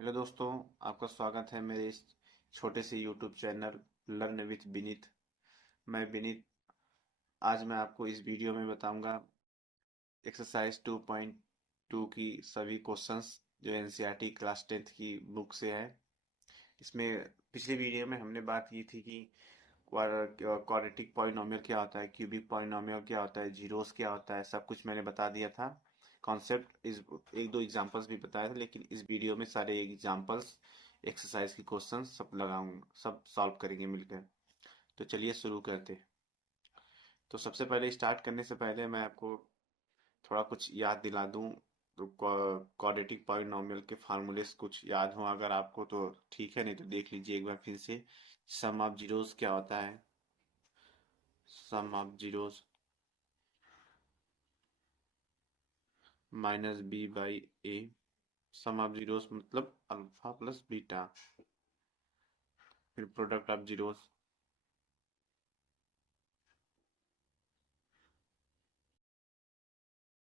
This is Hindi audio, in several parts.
हेलो दोस्तों, आपका स्वागत है मेरे इस छोटे से YouTube channel learn with Vineet. मैं विनीत। आज मैं आपको इस वीडियो में बताऊंगा एक्सरसाइज 2.2 की सभी क्वेश्चंस जो एनसीईआरटी क्लास 10th की बुक से है। इसमें पिछली वीडियो में हमने बात की थी कि क्वाड्रेटिक पॉलिनोमियल क्या होता है, क्यूबिक पॉलिनोमियल क्या होता है, जीरोस क्या होता है, सब कुछ मैंने बता दिया था। कॉन्सेप्ट इस एक दो एग्जांपल्स भी बताए थे, लेकिन इस वीडियो में सारे एग्जांपल्स एक्सरसाइज की क्वेश्चन सब लगाऊंगा, सब सॉल्व करेंगे मिलकर। तो चलिए शुरू करते हैं। तो सबसे पहले स्टार्ट करने से पहले मैं आपको थोड़ा कुछ याद दिला दूं। तो क्वाड्रेटिक पॉलिनोमियल के फार्मूलेस कुछ याद हो अगर आपको तो ठीक है, नहीं तो देख लीजिए एक बार फिर से। सम ऑफ जीरोस क्या होता है? Sum of zeros minus B by A. Sum of zeros मतलब अल्फा प्लस बीटा। फिर product of zeros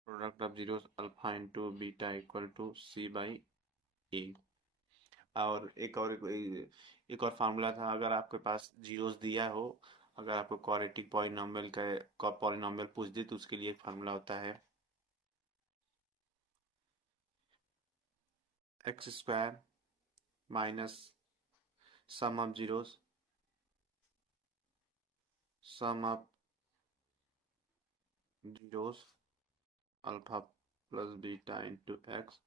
product of zeros alpha into beta equal to C by A. और एक और फार्मूला था, अगर आपके पास जीरोस दिया हो, अगर आपको क्वाड्रेटिक पॉलिनोमियल का पॉलिनोमियल पूछ दे तो उसके लिए एक फार्मूला होता है x square minus sum of zeros sum of zeros alpha plus beta into x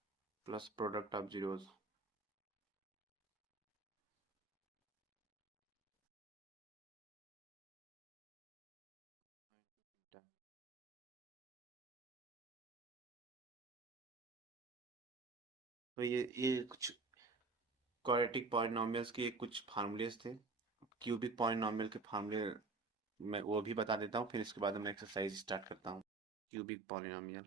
plus product of zeros. तो ये कुछ क्वाड्रेटिक पॉलिनोमियल्स के कुछ फार्मूलेस थे। क्यूबिक पॉलिनोमियल के फार्मूले मैं वो भी बता देता हूँ, फिर इसके बाद मैं एक्सरसाइज स्टार्ट करता हूँ। क्यूबिक पॉलिनोमियल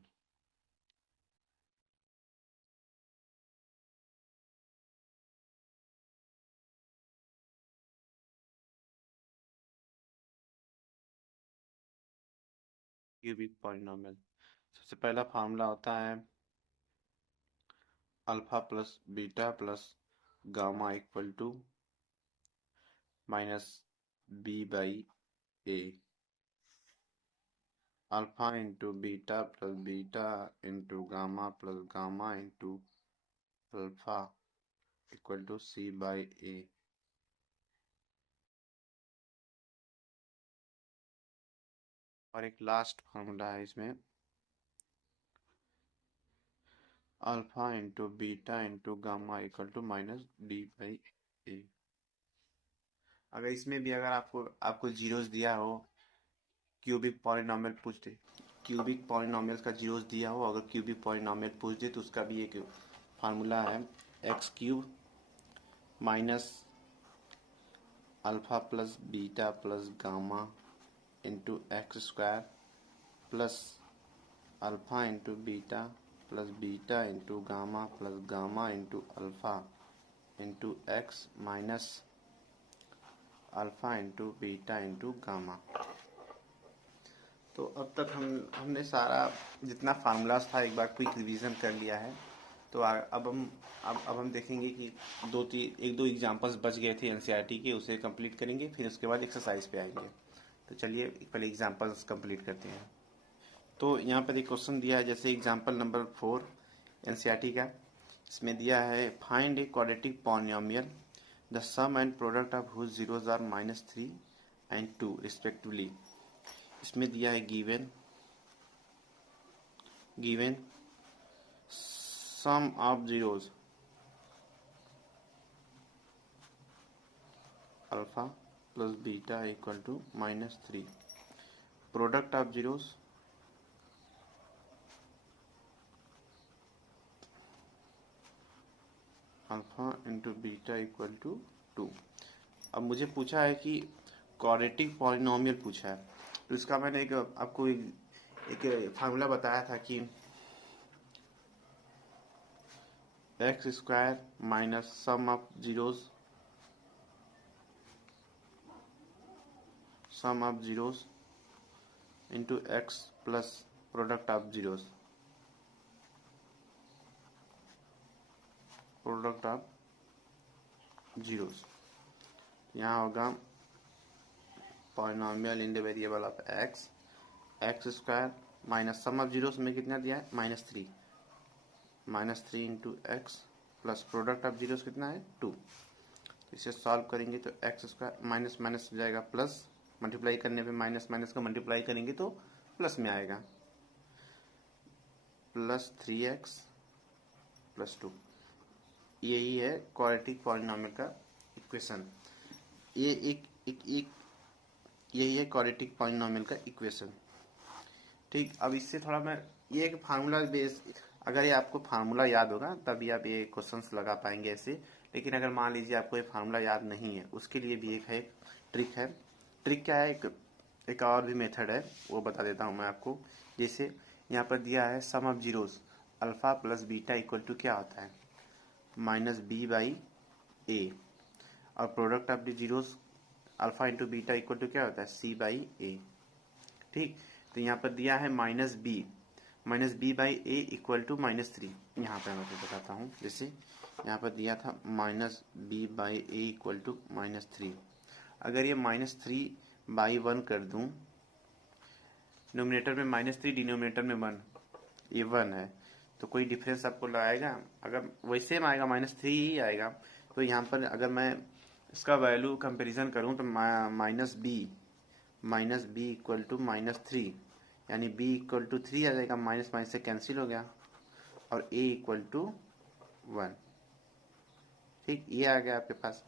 क्यूबिक पॉलिनोमियल सबसे पहला फार्मूला होता है alpha plus beta plus gamma equal to minus B by A. Alpha into beta plus beta into gamma plus gamma into alpha equal to C by A. और एक लास्ट फार्मूला है इसमें, alpha into beta into gamma equal to minus D by A. अगर इसमें भी अगर आपको जीरोस दिया हो, क्यूबिक पॉलिनोमियल पूछ दे, क्यूबिक पॉलिनोमियल का जीरोस दिया हो, अगर क्यूबिक पॉलिनोमियल पूछ दे तो उसका भी एक फार्मूला है x cube minus alpha plus beta plus gamma into x square plus alpha into beta into gamma plus gamma into alpha into x minus alpha into beta into gamma. तो अब तक हमने सारा जितना फार्मूलाज था एक बार क्विक रिवीजन कर लिया है। तो अब हम देखेंगे कि एक दो एग्जांपल्स बच गए थे एनसीईआरटी के, उसे कंप्लीट करेंगे, फिर उसके बाद एक्सरसाइज पे आएंगे। तो चलिए पहले एग्जांपल्स कंप्लीट करते हैं। तो यहाँ पर एक क्वेश्चन दिया है, जैसे एग्जांपल नंबर 4 एनसीईआरटी का। इसमें दिया है find a quadratic polynomial the sum and product of whose zeros are -3 and 2 respectively. इसमें दिया है given sum of zeros alpha plus beta equal to -3, product of zeros alpha into beta equal to 2। अब मुझे पूछा है कि क्वाड्रेटिक पॉलिनोमियल पूछा है, तो इसका मैंने आपको एक फार्मूला बताया था कि x square minus sum of zeros into x plus product of zeros. Product of zeros, यहाँ होगा polynomial in the variable of x, x square minus sum of zeros में कितना दिया है -3, -3 into x plus product of zeros कितना है 2। इसे सॉल्व करेंगे तो एक्स स्क्वायर माइनस माइनस हो जाएगा प्लस, मल्टीप्लाई करने पे माइनस माइनस का मल्टीप्लाई करेंगे तो प्लस में आएगा, प्लस 3x प्लस 2। यही है क्वाड्रेटिक पॉलिनोमियल का इक्वेशन। ये एक यही है क्वाड्रेटिक पॉलिनोमियल का इक्वेशन। ठीक, अब इससे थोड़ा मैं ये एक फार्मूला बेस, अगर ये आपको फार्मूला याद होगा तभी आप ये क्वेश्चंस लगा पाएंगे ऐसे। लेकिन अगर मान लीजिए आपको ये फार्मूला याद नहीं है, उसके लिए भी एक है ट्रिक है। ट्रिक क्या है, एक और भी मेथड है, वो बता देता हूँ मैं आपको। जैसे यहाँ पर दिया है sum of zeros alpha plus beta equal to क्या होता है -b/a, और product of the zeros alpha into beta equal to क्या होता है c/a। ठीक, तो यहाँ पर दिया है -b/a इक्वल टू -3। यहाँ पर मैं बताता हूँ, जैसे यहाँ पर दिया था -b/a इक्वल टू -3। अगर ये -3/1 कर दूं, नोमिनेटर में -3 डिनोमिनेटर में 1, ये 1 है, तो कोई डिफरेंस आपको लगाएगा? अगर वैसे में आएगा -3 ही आएगा। तो यहाँ पर अगर मैं इसका वैल्यू कंपैरिजन करूँ तो -b इक्वल टू -3, यानी b इक्वल टू 3 आ जाएगा, माइनस माइनस से कैंसिल हो गया, और a इक्वल टू 1। ठीक, ये आ गया आपके पास।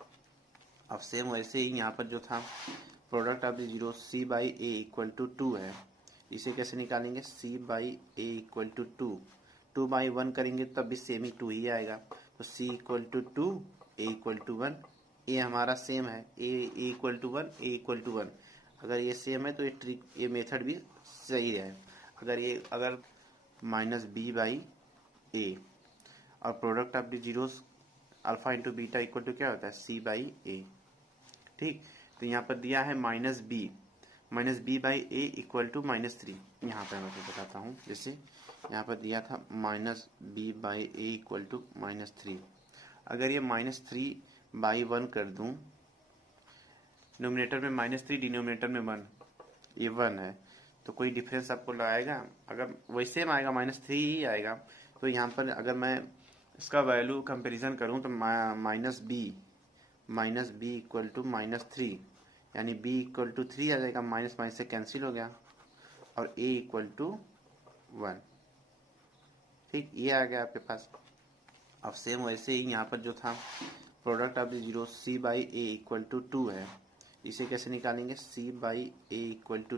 अब सेम वैसे ही यहाँ पर जो था product of the zero c/a equal to 2 है, इसे कैसे निकालेंगे c/a इक्वल टू 2/1 करेंगे तब भी सेम ही 2 ही आएगा। तो c equal to 2, a equal to 1। ये हमारा सेम है, a equal to 1, a equal to 1। अगर ये सेम है तो ये ट्रिक, ये मेथड भी सही है। अगर -b/a और product of the zeros alpha into beta equal to क्या होता है c/a। ठीक, तो यहाँ पर दिया है -b/a इक्वल टू -3। यहाँ पर मैं बताता हूँ, जैसे यहाँ पर दिया था -b/a इक्वल टू -3। अगर ये -3/1 कर दूं, नोमिनेटर में -3 डिनोमिनेटर में 1, ये 1 है, तो कोई डिफरेंस आपको लगाएगा? अगर वैसे में आएगा -3 ही आएगा। तो यहाँ पर अगर मैं इसका वैल्यू कंपैरिजन करूँ तो -b इक्वल टू -3, यानी b इक्वल टू 3 आ जाएगा, माइनस माइनस से कैंसिल हो गया, और a इक्वल टू 1। ठीक, ये आ गया आपके पास। अब सेम वैसे ही यहाँ पर जो था product of the zero c/a equal to 2 है, इसे कैसे निकालेंगे c/a इक्वल टू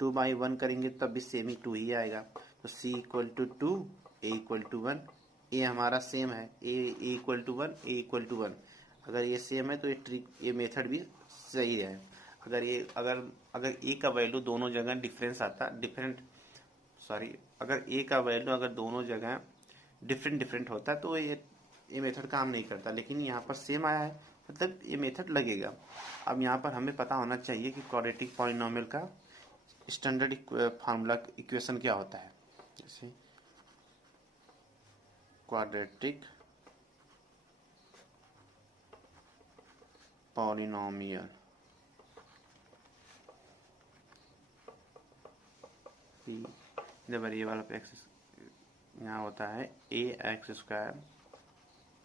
2/1 करेंगे तब भी सेम ही 2 ही आएगा। तो c equal to 2, a equal to 1। ये हमारा सेम है, a equal to 1, a equal to 1। अगर ये सेम है तो ये ट्रिक, ये मेथड भी सही है। अगर a का वैल्यू दोनों जगह अगर a का वैल्यू अगर दोनों जगह डिफरेंट होता है तो ये मेथड काम नहीं करता। लेकिन यहाँ पर सेम आया है, मतलब ये मेथड लगेगा। अब यहाँ पर हमें पता होना चाहिए कि क्वाड्रेटिक पॉलिनोमियल का स्टैंडर्ड फार्मूला इक्वेशन क्या होता है। जैसे quadratic polynomial the variable of x, यहाँ होता है ax²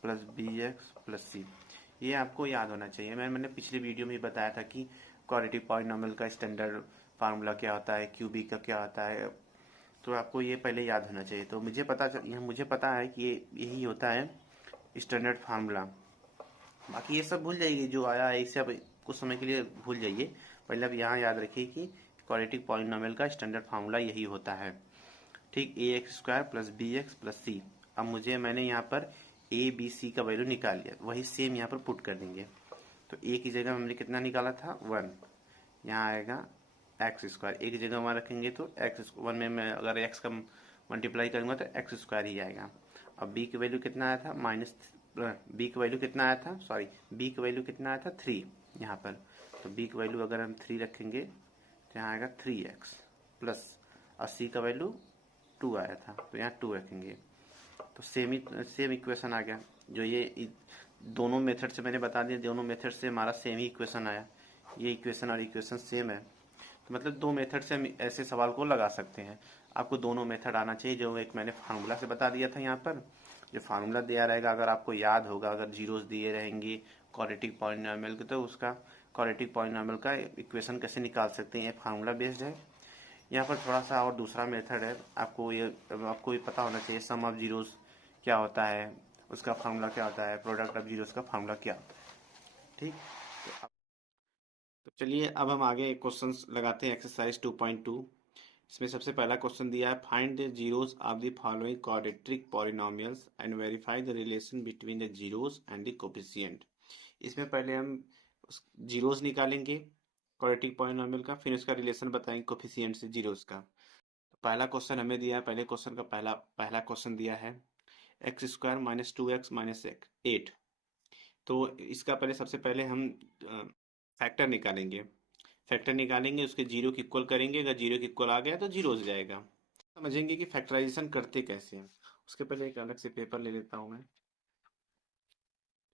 plus bx plus c। ये आपको याद होना चाहिए। मैंने पिछली वीडियो में बताया था कि क्वाड्रेटिक पॉलिनोमियल का स्टैंडर्ड फार्मूला क्या होता है, क्यूबिक का क्या होता है, तो आपको ये पहले याद होना चाहिए। तो मुझे पता है कि यही होता है स्टैंडर्ड फार्मूला। बाकी ये सब भूल जाइए, जो आया है इसे अब कुछ समय के लिए भूल जाइए। पहले अब यहाँ याद रखिए कि क्वाड्रेटिक पॉलिनोमियल का स्टैंडर्ड फार्मूला यही होता है। ठीक, ax² plus bx plus c। अब मैंने यहाँ पर a b c का वैल्यू निकाल लिया, वही सेम यहाँ पर पुट कर देंगे। तो a की जगह हमने कितना निकाला था 1, यहाँ आएगा x²। एक जगह वहाँ रखेंगे तो x1 में मैं अगर x का मल्टीप्लाई करूँगा तो x² ही आएगा। अब b की वैल्यू कितना आया था b की वैल्यू कितना आया था 3 यहाँ पर। तो b की वैल्यू अगर हम 3 रखेंगे तो यहाँ आएगा 3x प्लस, और c का वैल्यू 2 आया था तो यहाँ 2 रखेंगे। तो सेम इक्वेशन आ गया। जो ये दोनों मेथड से मैंने बता दिया, दोनों मेथड से हमारा सेम ही इक्वेशन आया। ये इक्वेशन और इक्वेशन सेम है, तो मतलब दो मेथड से हम ऐसे सवाल को लगा सकते हैं। आपको दोनों मेथड आना चाहिए, जो एक मैंने फार्मूला से बता दिया था यहाँ पर। जो फार्मूला दिया रहेगा, अगर आपको याद होगा, अगर जीरोस दिए रहेंगी क्वाड्रेटिक पॉलिनॉमियल के, तो उसका क्वाड्रेटिक पॉलिनॉमियल का इक्वेशन कैसे निकाल सकते हैं, ये फार्मूला बेस्ड है। यहाँ पर थोड़ा सा और दूसरा मेथड है, आपको ये पता होना चाहिए सम ऑफ जीरोस क्या होता है, उसका फार्मूला क्या होता है, प्रोडक्ट ऑफ जीरोस का फार्मूला क्या होता है। ठीक, तो चलिए अब हम आगे क्वेश्चंस लगाते हैं। एक्सरसाइज 2.2, इसमें सबसे पहला क्वेश्चन दिया है, find the zeros of the following quadratic polynomials and verify the relation between the zeros and the coefficient. इसमें पहले हम जीरोस निकालेंगे क्वाड्रेटिक पॉलिनॉमियल का, फिर उसका रिलेशन बताएंगे कोफिशिएंट से जीरोस का। तो पहला क्वेश्चन हमें दिया है, पहले क्वेश्चन का पहला पहला क्वेश्चन दिया है x square minus 2x minus 8। तो इसका पहले सबसे पहले हम फैक्टर निकालेंगे। फैक्टर निकालेंगे, उसके जीरो की इक्वल करेंगे, अगर जीरो की इक्वल आ गया तो जीरो हो जाएगा। समझेंगे कि फैक्टराइजेशन करते कैसे हैं। उसके पहले एक अलग से पेपर ले लेता हूँ मैं।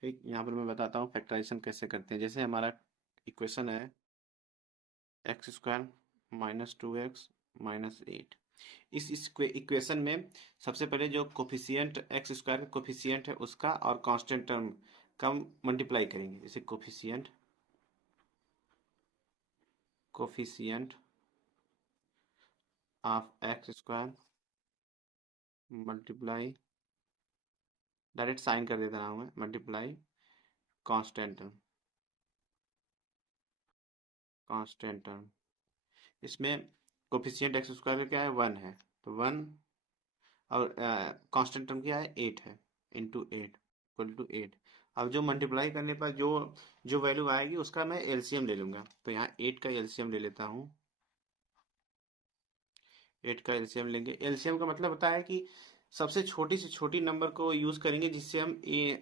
ठीक, यहाँ पर मैं बताता हूँ फैक्टराइजेशन कैसे करते हैं। जैसे हमारा इक्वेशन है x square minus 2x minus 8। इस इक्वेशन में सबसे पहले जो कोफिशिएंट एक्स स्क्वायर का कोफिशिएंट है उसका और कांस्टेंट टर्म का मल्टीप्लाई करेंगे। जैसे coefficient of x square multiply, direct sign कर देता हूँ मैं, मल्टीप्लाई कांस्टेंट टर्म। इसमें कोफिशिएंट एक्स स्क्वायर का क्या है, 1 है, तो 1, और कांस्टेंट टर्म क्या है, 8 है, इंटू 8 इक्वल टू 8। अब जो मल्टीप्लाई करने पर जो जो वैल्यू आएगी उसका मैं एलसीएम ले लूंगा। तो यहाँ 8 का एलसीएम ले लेता हूँ। 8 का एलसीएम लेंगे। एलसीएम का मतलब होता है कि सबसे छोटी से छोटी नंबर को यूज करेंगे जिससे हम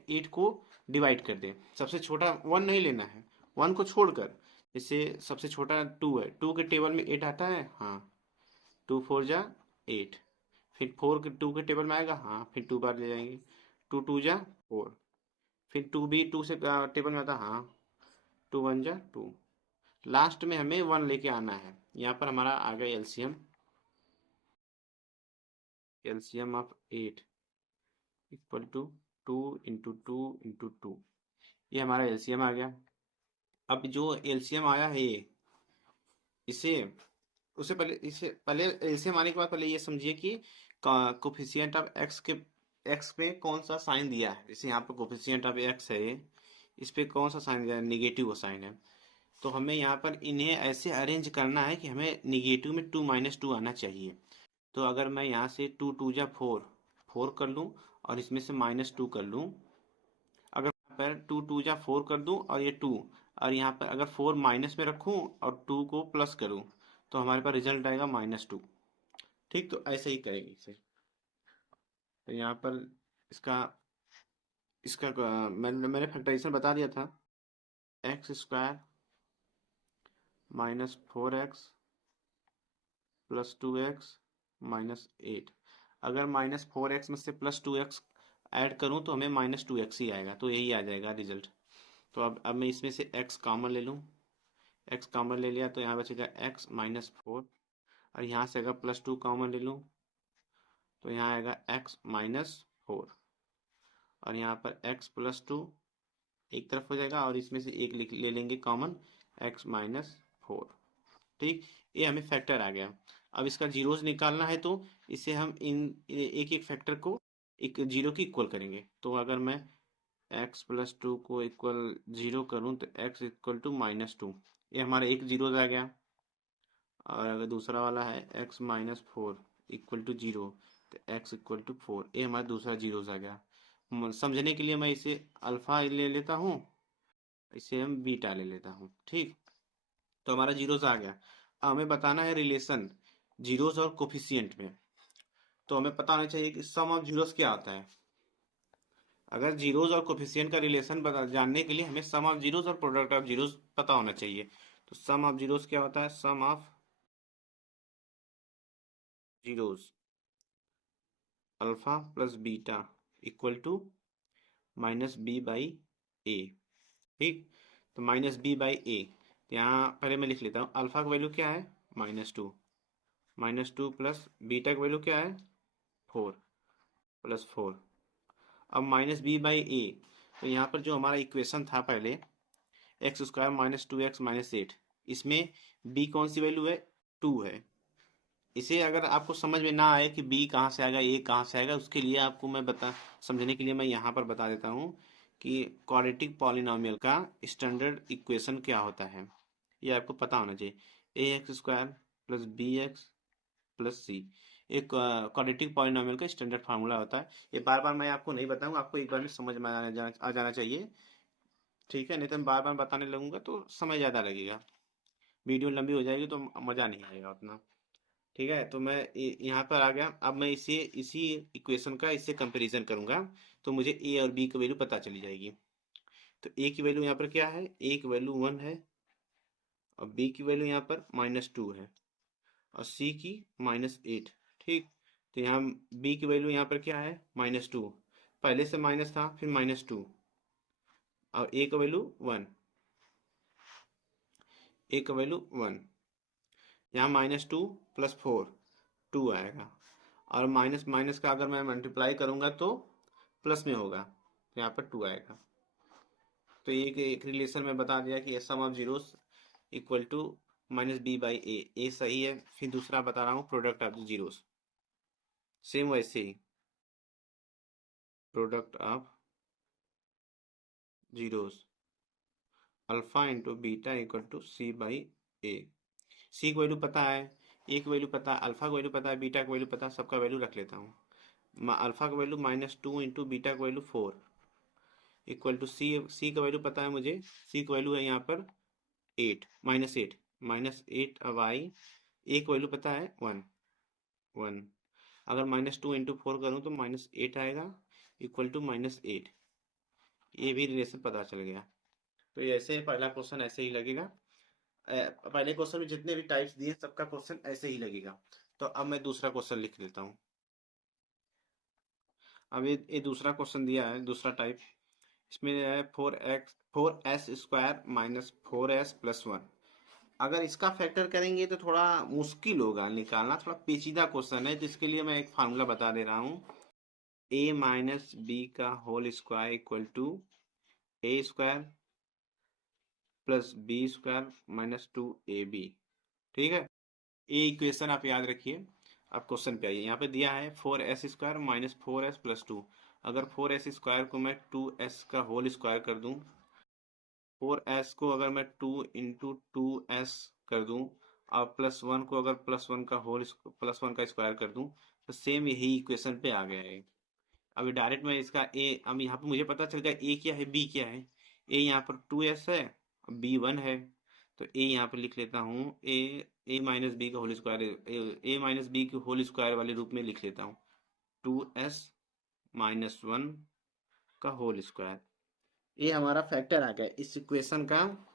8 को डिवाइड कर दें। सबसे छोटा 1 नहीं लेना है, 1 को छोड़कर। जैसे सबसे छोटा 2 है, 2 के टेबल में 8 आता है, हाँ, 2 4 जा 8। फिर 4 के 2 के टेबल में आएगा, हाँ, फिर 2 बार ले जाएंगे, 2 2 जा 4। फिर 2 भी 2 से टेबल में आता, हाँ, 2 1 जा 2। लास्ट में हमें 1 लेके आना है। यहाँ पर हमारा आ गया LCM. LCM of 8 equal to 2 into 2 into 2। ये हमारा एलसीएम आ गया। अब जो एलसीएम आया है ये, इसे इसे पहले एलसीएम आने के बाद पहले ये समझिए कि कोफिशिएंट ऑफ एक्स के एक्स पे कौन सा साइन दिया है। जैसे यहाँ पे कोफिशिएंट ऑफ एक्स है ये, इस पे कौन सा साइन दिया है, निगेटिव साइन है। तो हमें यहाँ पर इन्हें ऐसे अरेंज करना है कि हमें निगेटिव में 2 माइनस 2 आना चाहिए। तो अगर मैं यहाँ से 2 2 जा 4 4 कर लूँ और इसमें से माइनस 2 कर लूँ, अगर पर 2 2 जा 4 कर दूं और ये 2, और यहाँ पर अगर 4 माइनस में रखूं और 2 को प्लस करूं, तो हमारे पास रिजल्ट आएगा -2। ठीक, तो ऐसे ही करेंगे इसे। तो यहाँ पर इसका इसका मैंने फैक्टराइजेशन बता दिया था। X square minus 4x plus 2x minus 8। अगर -4x में से +2x ऐड करूं तो हमें -2x ही आएगा, तो यही आ जाएगा रिजल्ट। तो अब मैं इसमें से x कॉमन ले लूं। x कॉमन ले लिया तो यहाँ बचेगा x माइनस 4, और यहाँ से अगर +2 कॉमन ले लूँ तो यहाँ आएगा x माइनस 4, और यहाँ पर x प्लस 2 एक तरफ हो जाएगा, और इसमें से एक ले लेंगे कॉमन, x माइनस 4। ठीक, ये हमें फैक्टर आ गया। अब इसका जीरोस निकालना है, तो इसे हम इन एक एक फैक्टर को एक जीरो की इक्वल करेंगे। तो अगर मैं x प्लस 2 को इक्वल जीरो करूँ तो x इक्वल टू -2, ये हमारा एक जीरो आ गया। और अगर दूसरा वाला है x माइनस 4 इक्वल टू 0, तो x इक्वल टू 4, ये हमारा दूसरा जीरो आ गया। समझने के लिए मैं इसे अल्फा ले लेता हूँ, इसे हम बीटा ले लेता हूँ। ठीक, तो हमारा जीरोस आ गया। अब हमें बताना है रिलेशन जीरोस और कोफिशिएंट में। तो हमें पता होना चाहिए कि सम ऑफ जीरोस क्या होता है। अगर जीरोस और कोफिशिएंट का रिलेशन जानने के लिए हमें सम ऑफ जीरोस और प्रोडक्ट ऑफ जीरोस पता होना चाहिए। तो सम ऑफ जीरोस क्या होता है, sum of zeros alpha plus beta equal to minus B by A. ठीक, तो माइनस बी बाई ए, तो यहाँ पहले मैं लिख लेता हूँ अल्फा का वैल्यू क्या है -2, -2 प्लस बीटा का वैल्यू क्या है 4 प्लस 4। अब माइनस बी बाई ए, तो यहाँ पर जो हमारा इक्वेशन था पहले x² -2x -8, इसमें b कौन सी वैल्यू है 2 है। इसे अगर आपको समझ में ना आए कि b कहाँ से आएगा a कहाँ से आएगा, उसके लिए आपको मैं समझने के लिए मैं यहाँ पर बता देता हूँ कि क्वाड्रेटिक पॉलिनॉमियल का स्टैंडर्ड इक्वेशन क्या होता है, ये आपको पता होना चाहिए। ax² plus bx plus c एक क्वाड्रेटिक पॉलिनॉमियल का स्टैंडर्ड फार्मूला होता है। ये बार बार मैं आपको नहीं बताऊंगा, आपको एक बार में समझ में आ जाना चाहिए। ठीक है, नहीं तो मैं बार बार बताने लगूंगा तो समय ज़्यादा लगेगा, वीडियो लंबी हो जाएगी तो मज़ा नहीं आएगा उतना। ठीक है, तो मैं यहाँ पर आ गया। अब मैं इसी इक्वेशन का इससे कंपैरिजन करूंगा, तो मुझे ए और बी की वैल्यू पता चली जाएगी। तो ए की वैल्यू यहाँ पर क्या है, ए की वैल्यू 1 है, और बी की वैल्यू यहाँ पर -2 है, और सी की -8। ठीक, तो यहाँ बी की वैल्यू यहाँ पर क्या है -2, पहले से माइनस था फिर -2, और ए का वैल्यू 1, ए का वैल्यू 1, यहाँ -2 प्लस 4 2 आएगा, और माइनस माइनस का अगर मैं मल्टीप्लाई करूंगा तो प्लस में होगा, तो यहाँ पर 2 आएगा। तो एक रिलेशन में बता दिया कि sum of zeros equal to minus B by A सही है। फिर दूसरा बता रहा हूँ product of the zeros, same वैसे ही product of zeros alpha into beta equal to C by A. C की वैल्यू पता है, ए की वैल्यू पता है, अल्फा की वैल्यू पता है, बीटा की वैल्यू पता है, सबका वैल्यू रख लेता हूँ। अल्फा का वैल्यू -2 इंटू बीटा का वैल्यू 4 इक्वल टू सी का वैल्यू पता है मुझे, सी का वैल्यू है यहाँ पर 8 -8 अब आई, ए का वैल्यू पता है 1, अगर -2 इंटू 4 करूँ तो -8 आएगा इक्वल टू -8। ये भी रिलेशन पता चल गया। तो ऐसे पहला क्वेश्चन ऐसे ही लगेगा। पहले क्वेश्चन में जितने भी टाइप्स दिए सबका क्वेश्चन ऐसे ही लगेगा। तो अब मैं दूसरा क्वेश्चन लिख लेता हूँ। अब ये दूसरा क्वेश्चन दिया है, दूसरा टाइप, इसमें है 4s² -4s प्लस 1। अगर इसका फैक्टर करेंगे तो थोड़ा मुश्किल होगा निकालना, थोड़ा पेचीदा क्वेश्चन है, तो इसके लिए मैं एक फार्मूला बता दे रहा हूँ। a माइनस बी का whole square equal to a² plus b² -2ab। ठीक है, ये इक्वेशन आप याद रखिए। अब क्वेश्चन पे आइए, यहाँ पे दिया है 4s² -4s प्लस 2। अगर 4s² को मैं 2s का होल स्क्वायर कर दूं, 4s को अगर मैं 2 इंटू 2s कर दूं, और +1 को अगर +1 का स्क्वायर कर दूं, तो सेम यही इक्वेशन पे आ गया है। अभी डायरेक्ट मैं इसका ए, अब यहाँ पे मुझे पता चल गया ए क्या है बी क्या है। ए यहाँ पर 2s है, बी 1 है, तो ए यहाँ पर लिख लेता हूँ ए माइनस बी का होल स्क्वायर, ए माइनस बी के होल स्क्वायर वाले रूप में लिख लेता हूँ 2s-1 का होल स्क्वायर। ये हमारा फैक्टर आ गया इस इक्वेशन का,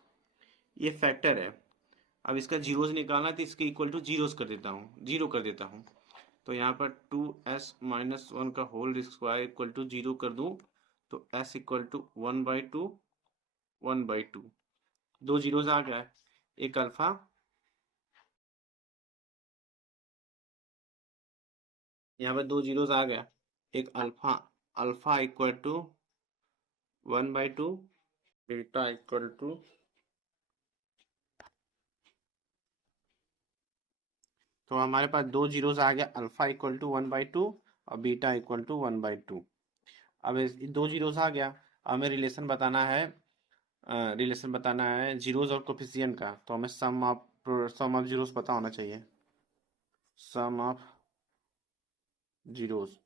ये फैक्टर है। अब इसका जीरोस निकालना, तो इसके इक्वल टू जीरोस कर देता हूँ, जीरो कर देता हूँ। तो यहाँ पर 2s-1 का whole square equal to zero कर दूं, तो s इक्वल टू 1/2 1/2, दो जीरोस आ गया, एक अल्फा, यहाँ पर दो जीरोस आ गया, एक alpha, alpha equal to 1/2, beta equal to, तो हमारे पास दो जीरोस आ गया, अल्फा इक्वल टू 1/2 और बीटा इक्वल टू 1/2। अब दो जीरोस आ गया, अब हमें रिलेशन बताना है जीरोस और कोफिशिएंट का, तो हमें सम ऑफ जीरोस पता होना चाहिए। Sum of zeros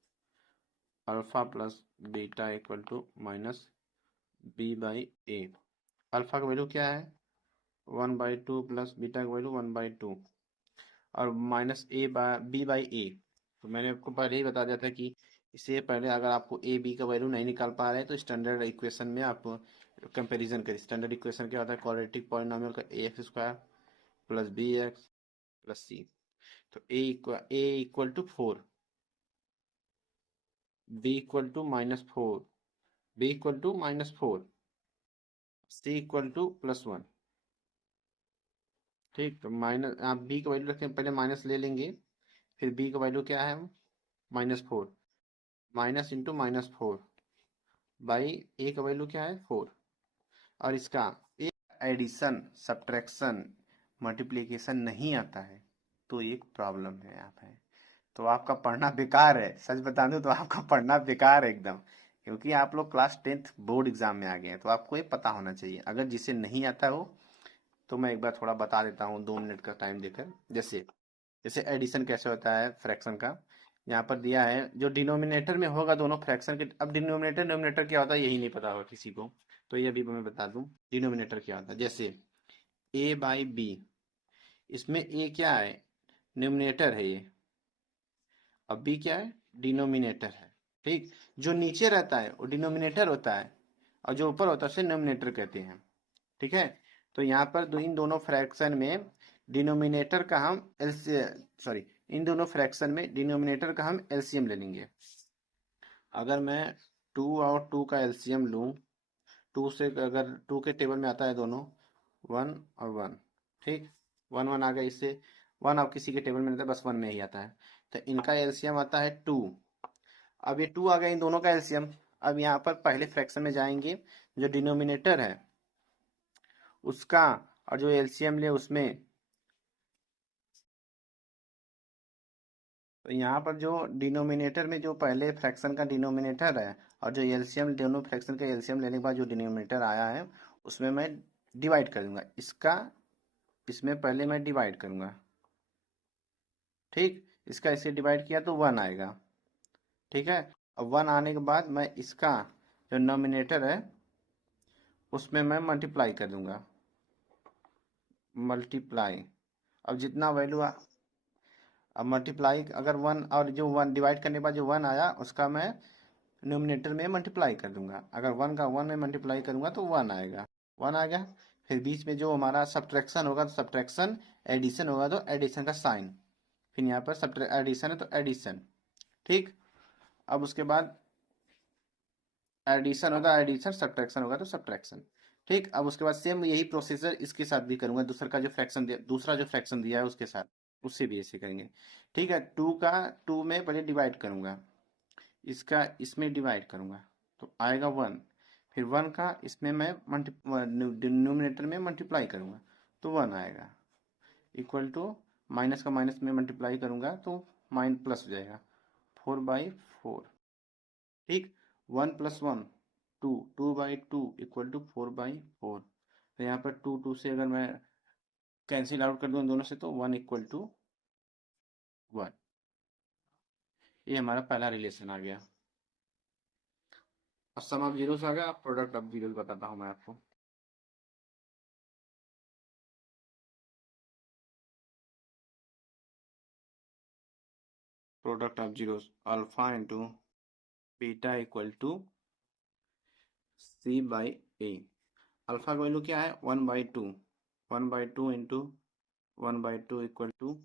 alpha plus beta equal to -b/a। Alpha का वैल्यू क्या है 1/2 प्लस बीटा का वैल्यू 1/2, और -b/a। तो मैंने आपको पहले ही बता दिया था कि इससे पहले अगर आपको ए बी का वैल्यू नहीं निकाल पा रहे हैं तो स्टैंडर्ड इक्वेशन में आप कंपैरिजन करिए। स्टैंडर्ड इक्वेशन क्या होता है, क्वाड्रेटिक पॉलिनॉमियल का ax² plus bx plus c। तो a equal to 4, b equal to -4, b equal to -4, c equal to +1। ठीक, तो माइनस आप बी का वैल्यू रखें, पहले माइनस ले लेंगे, फिर बी का वैल्यू क्या है, -4, माइनस इंटू -4 बाई ए का वैल्यू क्या है 4। और इसका एक एडिशन, सब्ट्रैक्शन, मल्टीप्लिकेशन नहीं आता है तो एक प्रॉब्लम है यहाँ पे। तो आपका पढ़ना बेकार है, सच बता दूं तो आपका पढ़ना बेकार है एकदम, क्योंकि आप लोग क्लास 10th बोर्ड एग्जाम में आ गए हैं, तो आपको ये पता होना चाहिए। अगर जिसे नहीं आता हो तो मैं एक बार थोड़ा बता देता हूँ 2 मिनट का टाइम देकर। जैसे जैसे एडिशन कैसे होता है फ्रैक्शन का, यहाँ पर दिया है जो डिनोमिनेटर में होगा दोनों फ्रैक्शन के। अब डिनोमिनेटर डिनोमिनेटर क्या होता है यही नहीं पता होगा किसी को, तो ये अभी मैं बता दूं डिनोमिनेटर क्या होता है। जैसे ए बाई बी, इसमें ए क्या है, न्यूमिनेटर है ये, अब बी क्या है, डिनोमिनेटर है। ठीक, जो नीचे रहता है वो डिनोमिनेटर होता है, और जो ऊपर होता है उसे न्यूमिनेटर कहते हैं। ठीक है, तो यहाँ पर इन दोनों फ्रैक्शन में डिनोमिनेटर का हम सॉरी, इन दोनों फ्रैक्शन में डिनोमिनेटर का हम एलसीएम ले लेंगे। अगर मैं 2 और 2 का एलसीएम लूँ, 2 से अगर 2 के टेबल में आता है दोनों 1 और 1, ठीक, 1 1 आ गया, इससे 1 अब किसी के टेबल में नहीं आता, बस 1 में ही आता है, तो इनका एलसीएम आता है 2। अब ये 2 आ गया इन दोनों का एलसीएम। अब यहाँ पर पहले फ्रैक्शन में जाएंगे, जो डिनोमिनेटर है उसका और जो एलसीएम ले उसमें, तो यहाँ पर जो डिनोमिनेटर में जो पहले फ्रैक्शन का डिनोमिनेटर है और जो एलसीएम, दोनों फ्रैक्शन का एलसीएम लेने के बाद जो डिनोमिनेटर आया है उसमें मैं डिवाइड कर दूंगा इसका, इसमें पहले मैं डिवाइड करूंगा। ठीक, इसका इससे डिवाइड किया तो 1 आएगा। ठीक है, अब 1 आने के बाद मैं इसका जो नोमिनेटर है उसमें मैं मल्टीप्लाई कर दूंगा, मल्टीप्लाई। अब जितना वैल्यू, अब मल्टीप्लाई अगर 1, और जो 1 डिवाइड करने के बाद जो 1 आया उसका मैं न्यूमिनेटर में मल्टीप्लाई कर दूंगा। अगर 1 का 1 में मल्टीप्लाई करूंगा तो 1 आएगा, 1 आ गया। फिर बीच में जो हमारा सब्ट्रैक्शन होगा तो सब्ट्रैक्शन, एडिशन होगा तो एडिशन का साइन, फिर यहाँ पर एडिशन है तो एडिशन। ठीक, अब उसके बाद एडिशन होगा एडिशन, सब्ट्रैक्शन होगा तो सब्ट्रैक्शन। ठीक, अब उसके बाद सेम यही प्रोसीजर इसके साथ भी करूंगा, दूसरा का जो फ्रैक्शन दिया, दूसरा जो फ्रैक्शन दिया है उसके साथ, उससे भी ऐसे करेंगे। ठीक है, 2 का 2 में पहले डिवाइड करूंगा, इसका इसमें डिवाइड करूंगा तो आएगा 1। फिर 1 का इसमें मैं डिनोमिनेटर में मल्टीप्लाई करूंगा तो 1 आएगा, इक्वल टू माइनस का माइनस में मल्टीप्लाई करूंगा तो माइन प्लस हो जाएगा 4/4। ठीक, 1 + 1 2, 2/2 इक्वल टू 4/4। तो यहाँ पर 2 2 से अगर मैं कैंसिल आउट कर दूं दोनों से तो 1 इक्वल टू 1। ये हमारा पहला रिलेशन आ गया। अब सम ऑफ जीरोस आ गया, प्रोडक्ट ऑफ जीरोस बताता हूँ मैं आपको। Product of zeros, alpha into beta equal to C by A. Alpha का वैल्यू क्या है 1/2, 1/2 इंटू 1/2 इक्वल टू,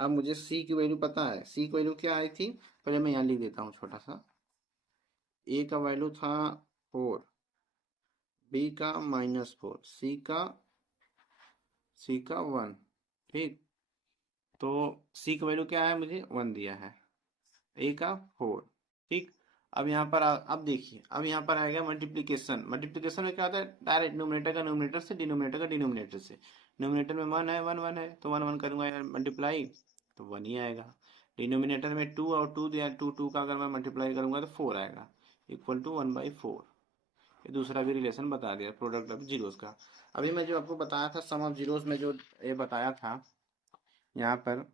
अब मुझे सी की वैल्यू पता है, सी की वैल्यू क्या आई थी, पहले मैं यहाँ लिख देता हूँ छोटा सा। ए का वैल्यू था 4, बी का -4, सी का 1। ठीक, तो सी का वैल्यू क्या है, मुझे 1 दिया है, ए का 4। ठीक, अब यहाँ पर अब देखिए, अब यहाँ पर आएगा मल्टीप्लीकेशन। मल्टीप्लीकेशन में क्या होता है, डायरेक्ट न्यूमरेटर का न्यूमरेटर से, डिनोमिनेटर का डिनोमिनेटर से। न्यूमरेटर में 1 है, 1 1 है तो 1 1 करूंगा यार मल्टीप्लाई तो 1 ही आएगा। डिनोमिनेटर में 2 और 2 दिया, 2 2 का अगर मैं मल्टीप्लाई करूंगा तो 4 आएगा, इक्वल टू 1/4। ये दूसरा भी रिलेशन बता दिया प्रोडक्ट ऑफ जीरोस का। अभी मैं जो आपको बताया था सम ऑफ जीरोस में, जो ये बताया था यहाँ पर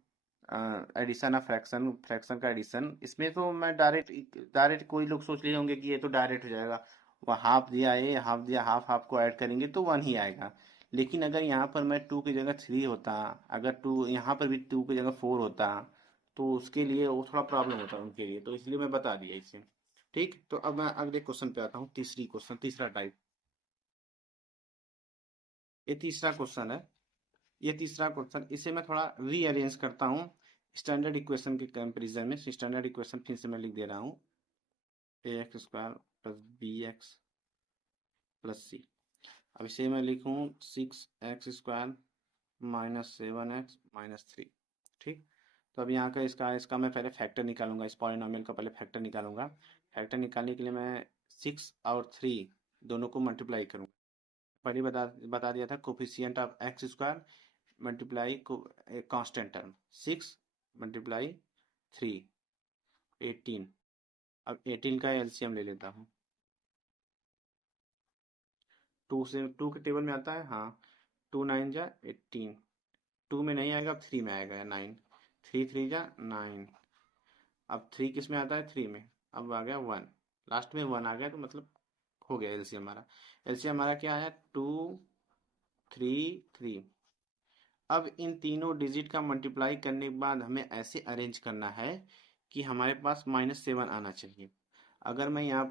एडिशन ऑफ फ्रैक्शन, फ्रैक्शन का एडिशन, इसमें तो मैं डायरेक्ट कोई लोग सोच लिए होंगे कि ये तो डायरेक्ट हो जाएगा, वह हाफ दिया, ये हाफ दिया, हाफ हाफ को ऐड करेंगे तो 1 ही आएगा। लेकिन अगर यहाँ पर मैं 2 की जगह 3 होता, अगर 2 यहाँ पर भी 2 की जगह 4 होता तो उसके लिए वो थोड़ा प्रॉब्लम होता उनके लिए, तो इसलिए मैं बता दिया इसे। ठीक, तो अब मैं अगले क्वेश्चन पे आता हूँ, तीसरा टाइप। ये तीसरा क्वेश्चन है, ये तीसरा क्वेश्चन, इसे मैं थोड़ा रीअरेंज करता हूँ स्टैंडर्ड इक्वेशन के कंपैरिजन में। स्टैंडर्ड इक्वेशन फिर से मैं लिख दे रहा हूँ, ax² plus B x plus C. अब इसे मैं लिखूँ 6x² माइनस 7x माइनस 3। ठीक, तो अब यहाँ का इसका मैं पहले फैक्टर निकालूंगा, इस पॉलिनॉमियल का पहले फैक्टर निकालूंगा। फैक्टर निकालने के लिए मैं 6 और 3 दोनों को मल्टीप्लाई करूँगा। पहले बता दिया था कोफिशिएंट ऑफ x² मल्टीप्लाई को कांस्टेंट टर्म 6 मल्टीप्लाई 3 18। अब 18 का एलसीएम ले लेता हूँ। 2 से 2 के टेबल में आता है, हाँ 2 9 जा 18, 2 में नहीं आएगा, अब 3 में आएगा 9, 3 3 जा 9। अब 3 किस में आता है, 3 में, अब आ गया 1, लास्ट में 1 आ गया, तो मतलब हो गया एलसीएम हमारा। एलसीएम हमारा क्या है 2 3 3। अब इन तीनों डिजिट का मल्टीप्लाई करने के बाद हमें ऐसे अरेंज करना है कि हमारे पास -7 आना चाहिए। अगर मैं यहाँ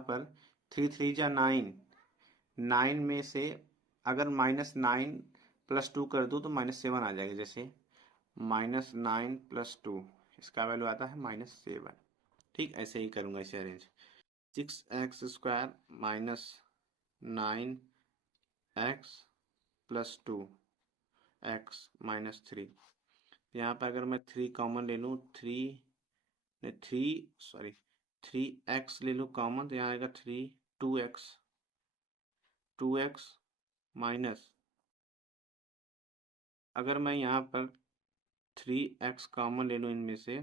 पर 3 3 जा 9, 9 में से अगर -9 + 2 कर दूँ तो -7 आ जाएगा। जैसे -9 + 2 इसका वैल्यू आता है -7। ठीक, ऐसे ही करूँगा इसे arrange. 6x² minus 9x + 2x minus 3। यहाँ पर अगर मैं 3 कॉमन ले लूँ, 3x ले लूँ कॉमन, तो यहाँ आएगा 2x माइनस, अगर मैं यहाँ पर 3x कॉमन ले लूँ इनमें से,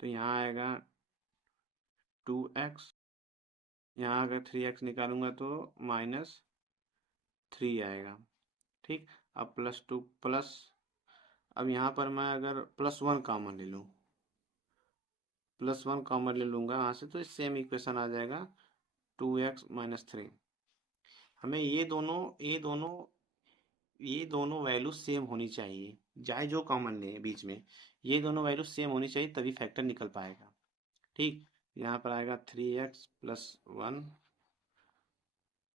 तो यहाँ आएगा 2x, यहाँ अगर 3x निकालूंगा तो -3 आएगा। ठीक, अब +2 प्लस, अब यहाँ पर मैं अगर +1 कॉमन ले लूँ, +1 कॉमन ले लूँगा यहाँ से, तो सेम इक्वेशन आ जाएगा 2x माइनस 3। हमें ये दोनों वैल्यू सेम होनी चाहिए, चाहे जो कॉमन ले बीच में, ये दोनों वैल्यू सेम होनी चाहिए, तभी फैक्टर निकल पाएगा। ठीक, यहाँ पर आएगा 3x + 1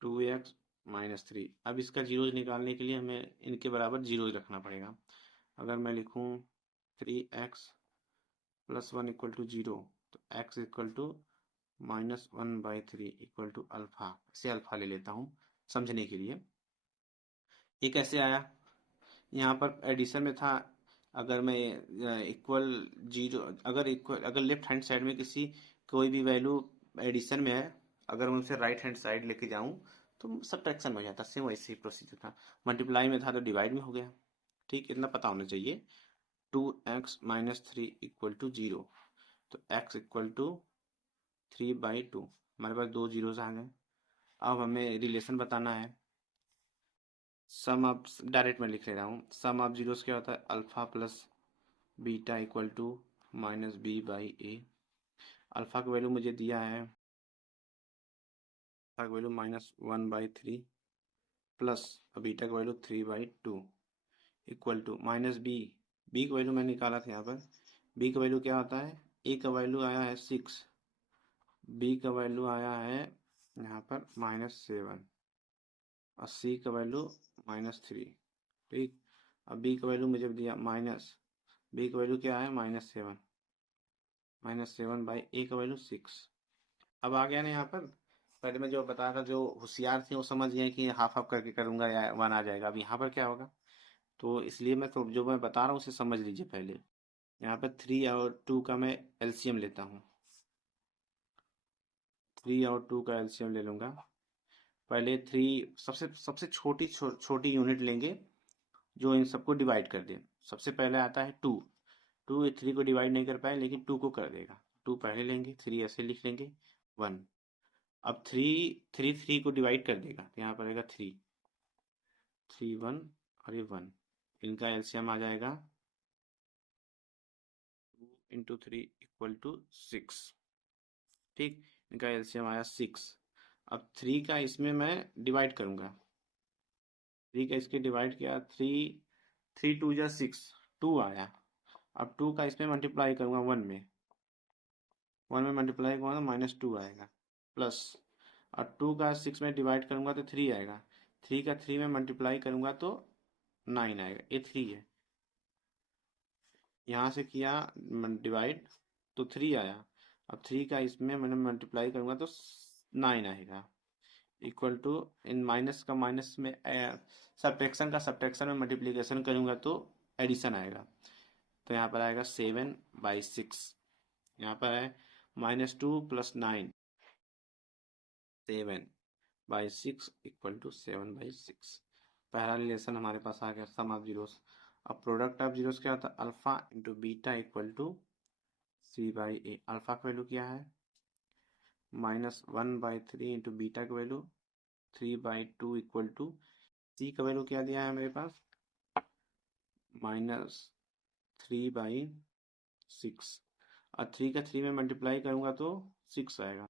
2x माइनस 3। अब इसका जीरोज निकालने के लिए हमें इनके बराबर जीरोज रखना पड़ेगा। अगर मैं लिखूँ 3x + 1 = 0, तो x = -1/3 = अल्फा। इसे अल्फा ले लेता हूँ समझने के लिए। ये कैसे आया, यहाँ पर एडिशन में था, अगर मैं इक्वल जीरो, अगर लेफ्ट हैंड साइड में किसी कोई भी वैल्यू एडिशन में है, अगर मैं उसे राइट हैंड साइड लेके जाऊं तो सब्ट्रैक्शन में हो जाता। सेम वैसे ही प्रोसीजर था। मल्टीप्लाई में था तो डिवाइड में हो गया। ठीक, इतना पता होना चाहिए। 2x माइनस 3 = 0, तो x = 3/2। हमारे पास 2 जीरोस आ गए। अब हमें रिलेशन बताना है। सम ऑफ, डायरेक्ट में लिख ले रहा हूँ, सम ऑफ जीरोस क्या होता है, alpha plus beta = -b/a। Alpha का वैल्यू मुझे दिया है, अल्फा का वैल्यू -1/3 प्लस बीटा का वैल्यू 3/2 = -b। बी का वैल्यू मैंने निकाला था यहाँ पर। बी का वैल्यू क्या होता है, ए का वैल्यू आया है 6, बी का वैल्यू आया है यहाँ पर -7 और सी का वैल्यू -3। ठीक, अब बी का वैल्यू मुझे दिया बी का वैल्यू क्या है -7, -7/a का वैल्यू 6। अब आ गया ना यहाँ पर। पहले मैं जो बता रहा, जो होशियार थे वो समझ गए कि हाफ हाफ करके करूंगा या 1 आ जाएगा। अब यहाँ पर क्या होगा, तो इसलिए मैं तो जो मैं बता रहा हूँ उसे समझ लीजिए पहले। यहाँ पर 3 और 2 का मैं एलसीएम लेता हूँ। 3 और 2 का एलसीएम ले लूंगा। पहले 3 सबसे छोटी यूनिट लेंगे जो इन सबको डिवाइड कर दे। सबसे पहले आता है 2। 2 3 को डिवाइड नहीं कर पाए, लेकिन 2 को कर देगा। 2 पहले लेंगे, 3 ऐसे लिख लेंगे, 1। अब 3 को डिवाइड कर देगा, तो यहाँ पर आएगा 3 1 और ये 1। इनका एलसीएम आ जाएगा 2 × 3 = 6। ठीक, इनका एलसीएम आया 6। अब 3 का इसमें मैं डिवाइड करूंगा। 3 का इसके डिवाइड किया, 3 2 जा 6, 2 आया। अब 2 का इसमें मल्टीप्लाई करूंगा 1 में, 1 में मल्टीप्लाई करूंगा -2 आएगा, प्लस, और 2 का 6 में डिवाइड करूंगा तो 3 आएगा। 3 का 3 में मल्टीप्लाई करूंगा तो 9 आएगा। ये 3 है, यहाँ से किया डिवाइड, तो 3 आया। अब 3 का इसमें मैंने मल्टीप्लाई करूँगा तो 9 आएगा, इक्वल टू, इन माइनस का माइनस में सब्ट्रैक्शन का सब्ट्रैक्शन में मल्टीप्लिकेशन करूँगा तो एडिशन आएगा। तो यहाँ पर आएगा 7/6। यहाँ पर है -2 + 9, 7/6 इक्वल टू 7/6। पहला रिलेशन हमारे पास आ गया, सम ऑफ जीरोस। अब प्रोडक्ट ऑफ जीरोस क्या होता है, alpha into beta equal to C/A। Alpha का वैल्यू क्या है, -1/3 इंटू बीटा का वैल्यू 3/2 इक्वल टू, सी का वैल्यू क्या दिया है मेरे पास, -3/6। और 3 का 3 में मल्टीप्लाई करूंगा तो 6 आएगा,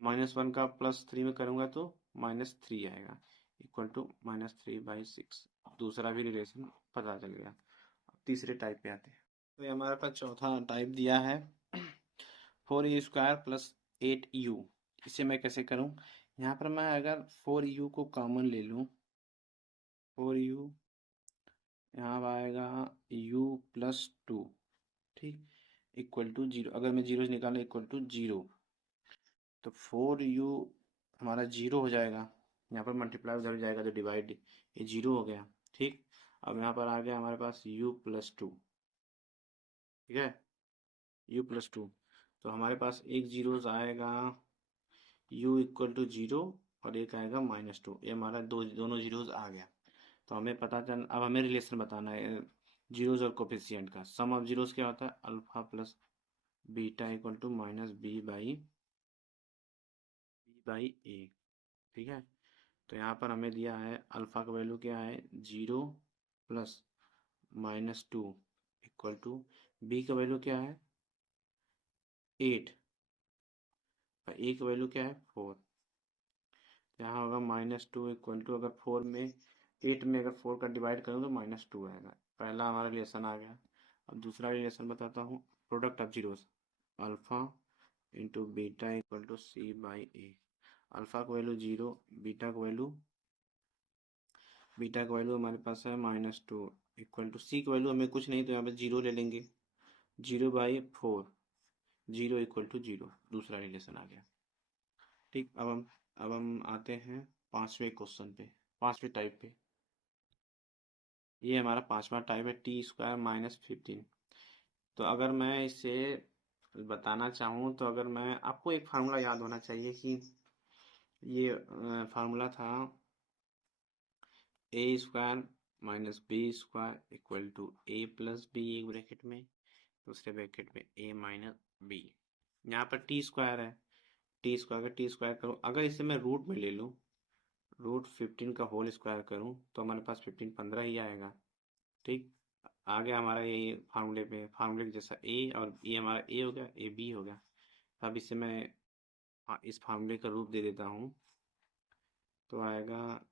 -1 का +3 में करूंगा तो -3 आएगा, इक्वल टू -3/6। दूसरा भी रिलेशन पता चल गया। अब तीसरे टाइप पे आते हैं। तो ये हमारे पास चौथा टाइप दिया है 4u² + 8u। इसे मैं कैसे करूं, यहाँ पर मैं अगर 4u को कॉमन ले लूं, 4u यहाँ आएगा u+2, ठीक, इक्वल टू 0। अगर मैं जीरो निकालूं इक्वल टू 0, तो 4u हमारा 0 हो जाएगा। यहाँ पर मल्टीप्लाई उधर जाएगा तो डिवाइड, ये 0 हो गया, ठीक। अब यहाँ पर आ गया हमारे पास u+2, ठीक है, u+2। तो हमारे पास एक जीरो आएगा, u इक्वल टू 0, और एक आएगा -2। ये हमारा दोनों जीरोज आ गया। तो हमें पता चल, अब हमें रिलेशन बताना है जीरोज और कोफिशिएंट का। सम ऑफ जीरोज क्या होता है, alpha plus beta equal to -b/a, ठीक है। तो यहाँ पर हमें दिया है अल्फा का वैल्यू क्या है, 0 + -2 इक्वल टू, बी का वैल्यू क्या है 8, और ए का वैल्यू क्या है 4। यहाँ होगा -2 इक्वल टू, अगर 4 में 8 में अगर 4 का डिवाइड करूँ तो -2 आएगा। पहला हमारा रिलेशन आ गया। अब दूसरा रिलेशन बताता हूँ, product of zeros, alpha into beta equal to C/A। Alpha का वैल्यू 0, बीटा का वैल्यू हमारे पास है -2 इक्वल टू, सी का वैल्यू हमें कुछ नहीं तो यहाँ पे 0 ले लेंगे, 0/4, 0 इक्वल टू 0। दूसरा रिलेशन आ गया, ठीक। अब हम आते हैं पांचवें क्वेश्चन पे, पांचवें टाइप पे। ये हमारा पांचवा टाइप है t² - 15। तो अगर मैं इसे बताना चाहूँ तो, अगर मैं आपको एक फार्मूला याद होना चाहिए कि ये फार्मूला था a² - b² equal to a + b, एक ब्रैकेट में, दूसरे ब्रैकेट में a - b। यहाँ पर t² है, t² का t² करूँ, अगर इसे मैं रूट में ले लूँ, √15 का होल स्क्वायर करूँ तो हमारे पास 15 15 ही आएगा, ठीक। आ गया हमारा ये फार्मूले पे, फार्मूले के जैसा ए, और ये हमारा ए हो गया, ए बी हो गया। अब इसे मैं इस फार्मूले का रूप दे देता हूँ, तो आएगा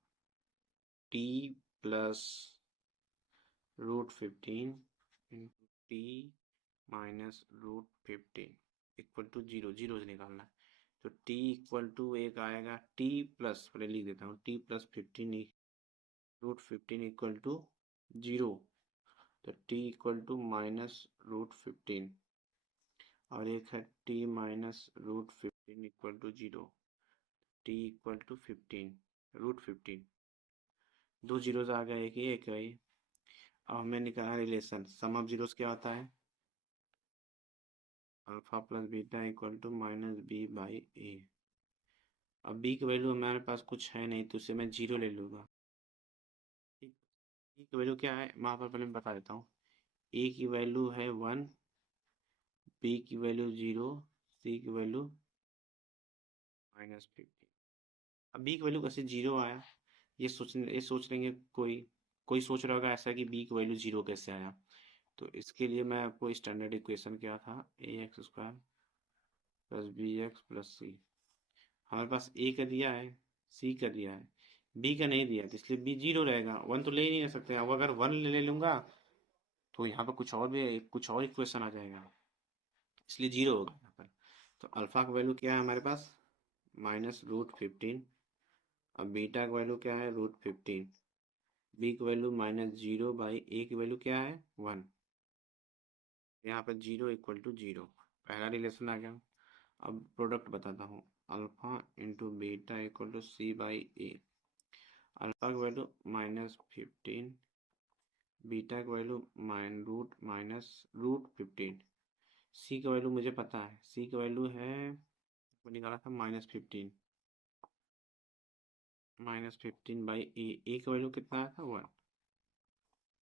t + √15 into t - √15 equal to 0, 0 से निकालना है। तो t इक्वल टू एक आएगा t प्लस, पहले लिख देता हूँ, t + 15 √15 इक्वल टू 0। तो t इक्वल टू -√15, और एक है t - √15 equal to 0, t equal to 15 √15। दो जीरोज आ गए, एक है। अब हमें निकालना रिलेशन, सम ऑफ जीरोस क्या होता है, alpha plus beta equal to -b/a। अब b की वैल्यू हमारे पास कुछ है नहीं तो उसे मैं 0 ले लूँगा, ठीक। b की वैल्यू क्या है, वहाँ पर पहले मैं बता देता हूँ। a की वैल्यू है 1, b की वैल्यू 0, c की वैल्यू -15। अब b की वैल्यू कैसे 0 आया, ये सोच लेंगे, कोई सोच रहा होगा ऐसा कि b की वैल्यू 0 कैसे आया। तो इसके लिए मैं आपको स्टैंडर्ड इक्वेशन क्या था, ax² + bx + c। हमारे पास a का दिया है, c का दिया है, b का नहीं दिया, तो इसलिए b 0 रहेगा, 1 तो ले ही नहीं सकते। अब अगर 1 ले लूँगा तो यहाँ पर कुछ और इक्वेशन आ जाएगा, इसलिए 0 होगा यहाँ पर। तो अल्फा का वैल्यू क्या है हमारे पास, -√15। अब बीटा का वैल्यू क्या है, √15। बी की वैल्यू -0/a की वैल्यू क्या है 1। यहाँ पर 0 इक्वल टू 0। पहला रिलेशन आ गया। अब प्रोडक्ट बताता हूँ, alpha into beta equal to C by A. Alpha की वैल्यू -15, बीटा की वैल्यू -रूट 15, सी की वैल्यू मुझे पता है, सी की वैल्यू है वो निकाला था -15, -15 बाई ए। ए की वैल्यू कितना आया था 1।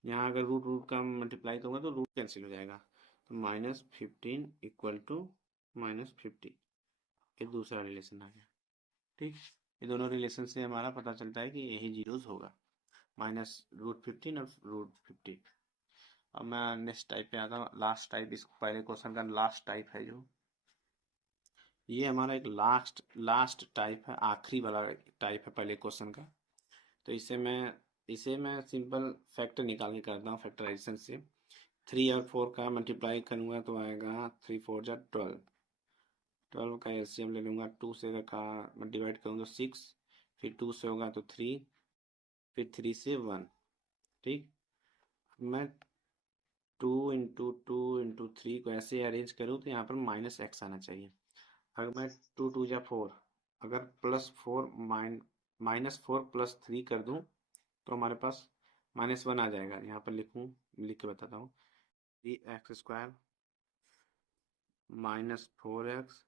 यहाँ अगर रूट रूट का मल्टीप्लाई करूँगा तो रूट कैंसिल हो जाएगा, तो -15 इक्वल टू -15। ये दूसरा रिलेशन आ गया। ठीक, ये दोनों रिलेशन से हमारा पता चलता है कि यही जीरोस होगा, -√15 और √15। अब मैं नेक्स्ट टाइप पे आता हूँ, लास्ट टाइप। इस पहले क्वेश्चन का लास्ट टाइप है जो, ये हमारा एक लास्ट टाइप है, आखिरी वाला टाइप है पहले क्वेश्चन का। तो इसे मैं सिंपल फैक्टर निकाल के करता हूँ फैक्टराइजेशन से। 3 और 4 का मल्टीप्लाई करूँगा तो आएगा 3 4 जा 12, 12 का एलसीएम ले लूँगा। 2 से का मैं डिवाइड करूँगा तो 6, फिर 2 से होगा तो 3, फिर 3 से 1। ठीक, मैं 2 इंटू 2 इंटू 3 को ऐसे अरेंज करूँ तो यहाँ पर -x आना चाहिए। अगर मैं 2 2 जा 4, अगर +4 -4 +3 कर दूँ तो हमारे पास -1 आ जाएगा। यहाँ पर लिख के बताता हूँ, 3x² -4x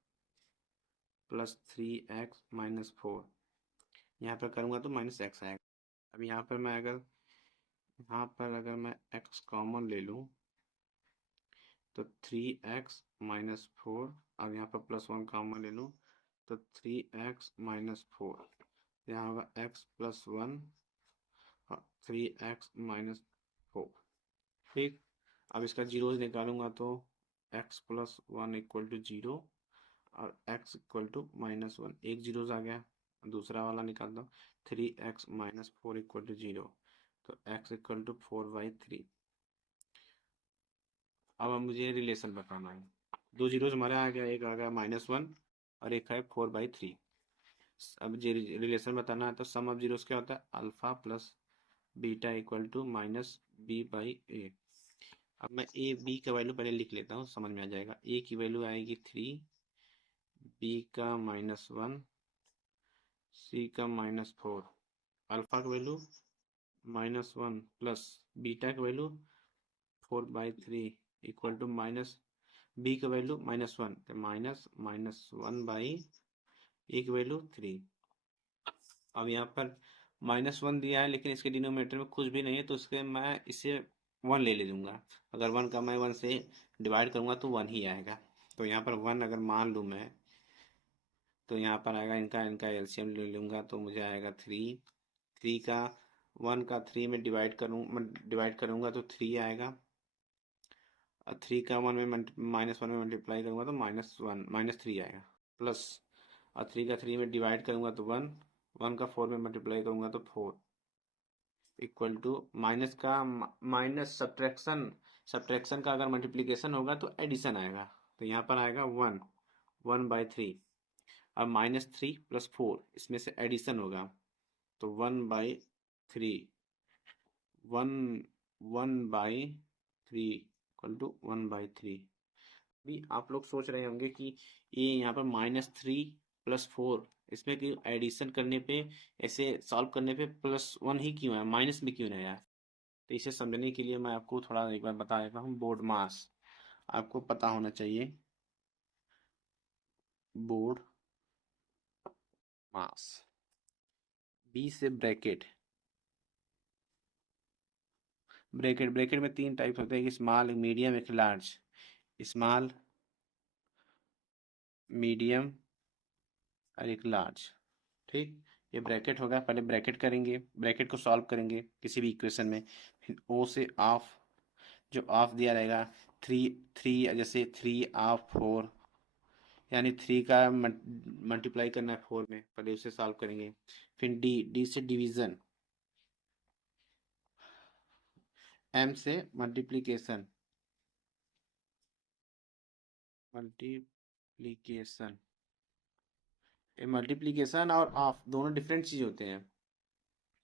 + 3x - 4, यहाँ पर करूँगा तो -x आएगा। अब यहाँ पर अगर मैं x कॉमन ले लूँ तो 3x - 4, अब यहाँ पर +1 कॉमन ले लूँ तो 3x - 4, यहाँ होगा x + 1 और 3x - 4। ठीक, अब इसका जीरोज निकालूंगा तो x + 1 इक्वल टू 0 और x इक्वल टू -1, एक जीरोज आ गया। दूसरा वाला निकालता हूँ, 3x - 4 इक्वल टू 0, तो x इक्वल टू 4/3। अब मुझे रिलेशन बताना है, दो जीरोज हमारे आ गया, एक आ गया -1 और एक है 4/3। अब जो रिलेशन बताना है तो सम ऑफ जीरोस क्या होता है, alpha plus beta equal to -b/a। अब मैं ए बी का वैल्यू पहले लिख लेता हूँ, समझ में आ जाएगा। ए की वैल्यू आएगी 3, बी का -1, सी का -4। अल्फा का वैल्यू -1 प्लस बीटा का वैल्यू 4/3 इक्वल टू बी का वैल्यू -1, तो -1/, ए की वैल्यू 3। अब यहाँ पर -1 दिया है लेकिन इसके डिनोमिनेटर में कुछ भी नहीं है, तो मैं इसे 1 ले लूँगा। अगर 1 का मैं 1 से डिवाइड करूँगा तो 1 ही आएगा। तो यहाँ पर 1 अगर मान लूँ मैं, तो यहाँ पर आएगा, इनका एलसीएम ले लूँगा तो मुझे आएगा 3। 3 का 1 का 3 में डिवाइड करूँगा तो 3 आएगा, और 3 का -1 में मल्टीप्लाई करूँगा तो -3 आएगा, प्लस और 3 का 3 में डिवाइड करूँगा तो 1, 1 का 4 में मल्टीप्लाई करूँगा तो 4 इक्वल टू माइनस का माइनस सब्ट्रैक्शन का अगर मल्टीप्लिकेशन होगा तो एडिशन आएगा, तो यहाँ पर आएगा 1/3। अब -3 + 4 इसमें से एडिशन होगा तो 1/3, 1/3 इक्वल टू 1/3। भी आप लोग सोच रहे होंगे कि ये यहाँ पर -3 + 4 इसमें कि एडिशन करने पे, ऐसे सॉल्व करने पे +1 ही क्यों है, माइनस में क्यों नहीं आया। तो इसे समझने के लिए मैं आपको थोड़ा एक बार बता देता हूँ। बोर्ड मास आपको पता होना चाहिए, बोर्ड मास। बी से ब्रैकेट ब्रैकेट में 3 टाइप होते हैं, एक स्मॉल, एक मीडियम, एक लार्ज। स्मॉल, मीडियम और एक लार्ज। ठीक, ये ब्रैकेट होगा। पहले ब्रैकेट करेंगे, ब्रैकेट को सॉल्व करेंगे किसी भी इक्वेशन में। फिर ओ से ऑफ, जो ऑफ दिया रहेगा 3 जैसे 3/4, यानी 3 का मल्टीप्लाई करना है 4 में, पहले उसे सॉल्व करेंगे। फिर डी से डिवीजन, एम से मल्टीप्लिकेशन मल्टीप्लिकेशन और ऑफ दोनों डिफरेंट चीज होते हैं।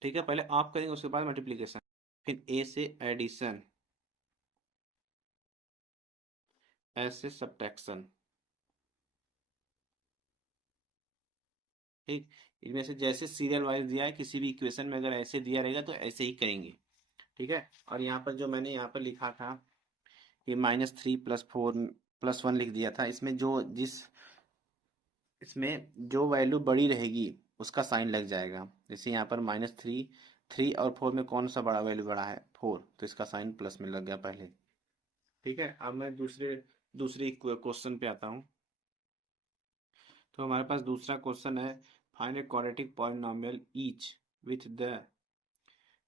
ठीक है, पहले ऑफ करेंगे उसके बाद मल्टीप्लिकेशन। फिर ए से एडिशन, एस से सब्ट्रैक्शन। ठीक, इनमें से जैसे सीरियल वाइज दिया है, किसी भी इक्वेशन में अगर ऐसे दिया रहेगा तो ऐसे ही करेंगे। ठीक है, और यहाँ पर जो मैंने यहाँ पर लिखा था कि -3 + 4 + 1 लिख दिया था, इसमें जो वैल्यू बड़ी रहेगी उसका साइन लग जाएगा। जैसे यहाँ पर -3, 3 और 4 में कौन सा बड़ा वैल्यू बड़ा है, 4, तो इसका साइन प्लस में लग गया पहले। ठीक है, अब मैं दूसरे क्वेश्चन पे आता हूँ। तो हमारे पास दूसरा क्वेश्चन है, find a quadratic polynomial each with the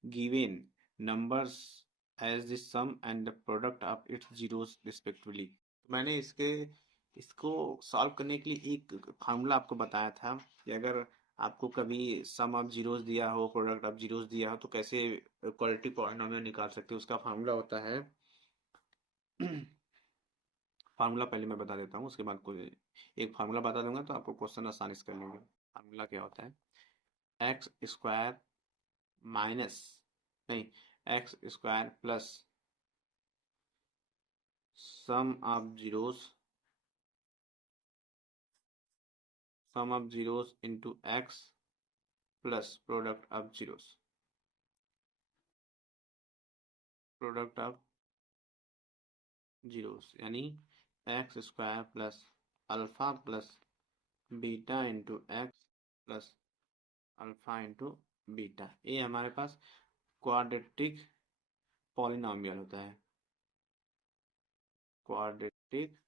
given numbers as the sum and the product of its zeros respectively. मैंने इसको सॉल्व करने के लिए एक फार्मूला आपको बताया था कि अगर आपको कभी सम ऑफ जीरोस दिया हो, प्रोडक्ट ऑफ जीरोस दिया हो, तो कैसे क्वाड्रेटिक पॉलिनोमियल निकाल सकते हो। उसका फार्मूला होता है फार्मूला पहले मैं बता देता हूँ, उसके बाद कोई एक फार्मूला बता दूंगा तो आपको क्वेश्चन आसानी से कर लेंगे। फार्मूला क्या होता है, एक्स स्क्वायर माइनस नहीं x square plus sum of zeros into x plus product of zeros, यानी x square plus alpha plus beta into x plus alpha into beta. ये हमारे पास क्वाड्रेटिक पॉलिनोमियल होता है, क्वाड्रेटिक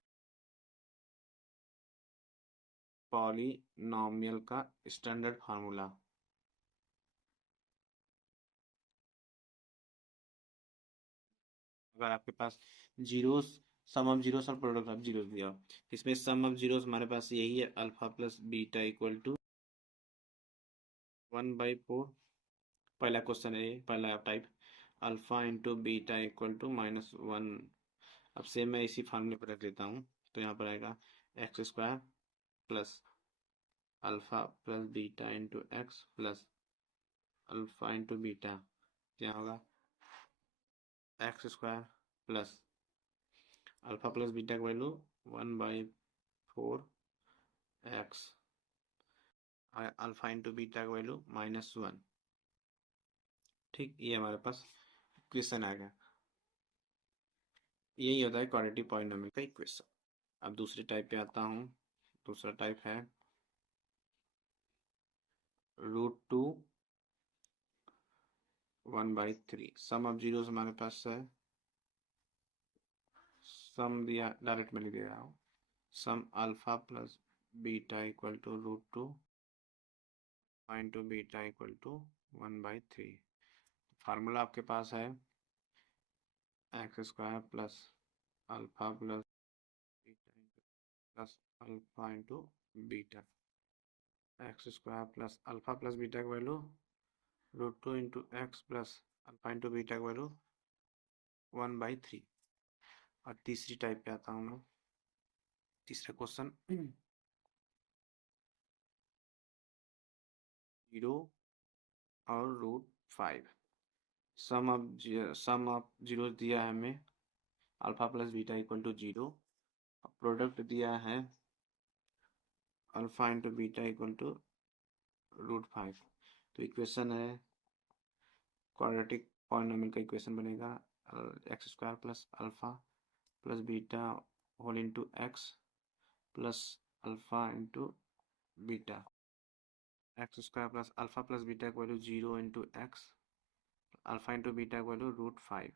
पॉलिनोमियल का स्टैंडर्ड फार्मूला। अगर आपके पास जीरोस, सम ऑफ जीरोस और प्रोडक्ट ऑफ जीरोस दिया हो, इसमें सम ऑफ जीरोस हमारे पास यही है, alpha plus beta equal to 1/4। पहला क्वेश्चन है ये, पहला type, alpha into beta equal to -1। अब से मैं इसी फार्मूले पर रख लेता हूँ, तो यहाँ पर आएगा x square plus alpha plus beta into x plus alpha into beta. क्या होगा, x square plus alpha plus beta की value 1/4 x, alpha into beta की वैल्यू -1। ठीक, ये हमारे पास इक्वेशन आ गया। यही होता है क्वाड्रेटिक पॉलिनोमियल का इक्वेशन। अब दूसरे टाइप पे आता हूँ। दूसरा टाइप है √2 1/3। सम ऑफ जीरोस हमारे पास है, सम दिया डायरेक्ट में लिख दे रहा हूँ, sum alpha plus beta equal to √2 into beta equal to 1/3। Formula आपके पास है x square plus alpha plus beta plus alpha into beta. X square plus alpha plus beta की value √2 into x plus alpha into beta की वैल्यू 1/3। और तीसरी टाइप पे आता हूँ मैं। तीसरा क्वेश्चन 0 और √5। सम ऑफ जीरो दिया है हमें, alpha plus beta equal to 0। Product दिया है alpha into beta equal to √5। तो इक्वेशन है, क्वाड्रेटिक पॉलिनोमियल का इक्वेशन बनेगा x square plus alpha plus beta whole into x plus alpha into beta. X square plus alpha plus beta की value 0 into x, alpha into beta की वैल्यू √5।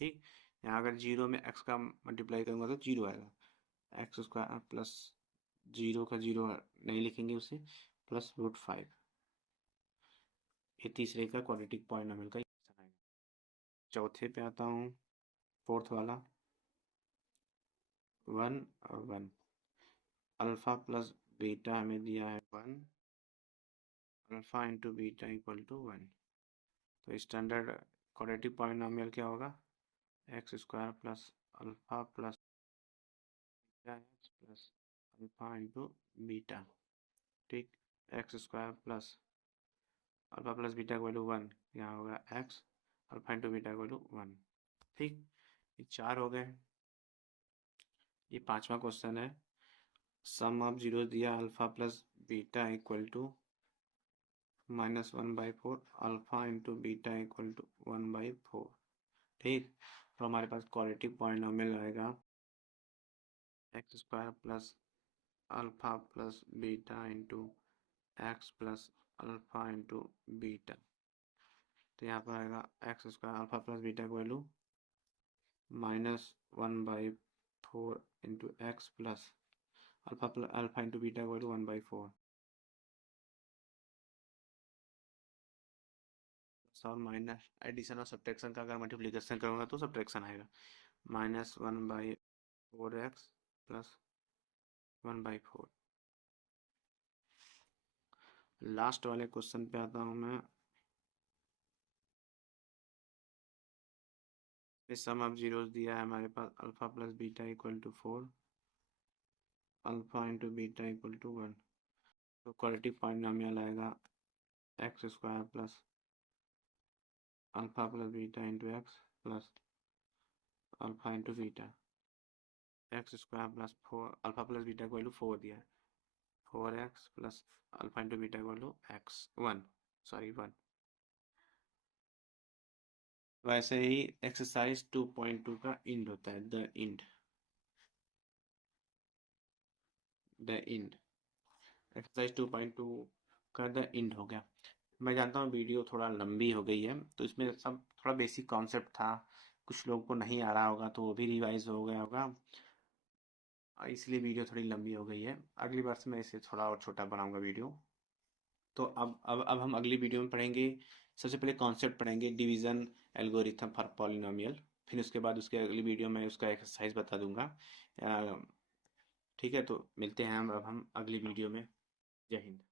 ठीक, यहाँ अगर 0 में एक्स का मल्टीप्लाई करूँगा तो 0 आएगा, एक्स स्क्वायर प्लस 0 का 0 नहीं लिखेंगे उसे, प्लस √5। ये तीसरे का क्वाड्रेटिक पॉलिनोमियल का इक्वेशन आएगा। चौथे पे आता हूँ, फोर्थ वाला 1 और 1। अल्फा प्लस बीटा हमें दिया है 1, alpha into beta equal to 1। तो स्टैंडर्ड क्वाड्रेटिक पॉलिनोमियल क्या होगा, x square plus alpha plus beta x plus alpha into beta. ठीक, x square plus alpha plus beta की वैल्यू 1, यहाँ होगा एक्स, अल्फा इंटू बीटा की वैल्यू 1। ठीक, ये 4 हो गए। ये पांचवा क्वेश्चन है, सम ऑफ जीरो दिया alpha plus beta equal to -1/4 alpha into beta equal to 1/4। ठीक, तो हमारे पास क्वाड्रेटिक पॉलिनोमियल आएगा x² plus alpha plus beta into x plus alpha into beta. तो यहाँ पर आएगा x² अल्फा प्लस बीटा की value -1/4 into x plus alpha into beta की वैल्यू 1/4 और माइनस एडिशन और सब्ट्रैक्शन का अगर मल्टीप्लिकेशन करूँगा तो सब्ट्रैक्शन आएगा -1/4x प्लस 1/4। लास्ट वाले क्वेश्चन पे आता हूँ मैं। इस सम ऑफ जीरोस दिया है हमारे पास alpha plus beta equal to 4 alpha into beta equal to 1। तो क्वाड्रेटिक पॉलिनोमियल आएगा x² plus alpha plus beta into x plus alpha into beta. x² plus 4 alpha plus beta की वैल्यू 4 दिया है 4x plus alpha into beta की वैल्यू 1। वैसे ही एक्सरसाइज 2.2 का इंड होता है द इंड एक्सरसाइज 2.2 का द इंड हो गया। मैं जानता हूँ वीडियो थोड़ा लंबी हो गई है, तो इसमें सब थोड़ा बेसिक कॉन्सेप्ट था, कुछ लोगों को नहीं आ रहा होगा तो वो भी रिवाइज हो गया होगा, इसलिए वीडियो थोड़ी लंबी हो गई है। अगली बार से मैं इसे थोड़ा और छोटा बनाऊंगा वीडियो। तो अब हम अगली वीडियो में पढ़ेंगे। सबसे पहले कॉन्सेप्ट पढ़ेंगे डिवीजन एल्गोरिथम फॉर पॉलिनोमियल, फिर उसके बाद उसके अगली वीडियो में उसका एक्सरसाइज बता दूंगा। ठीक है, तो मिलते हैं अब हम अगली वीडियो में। जय हिंद।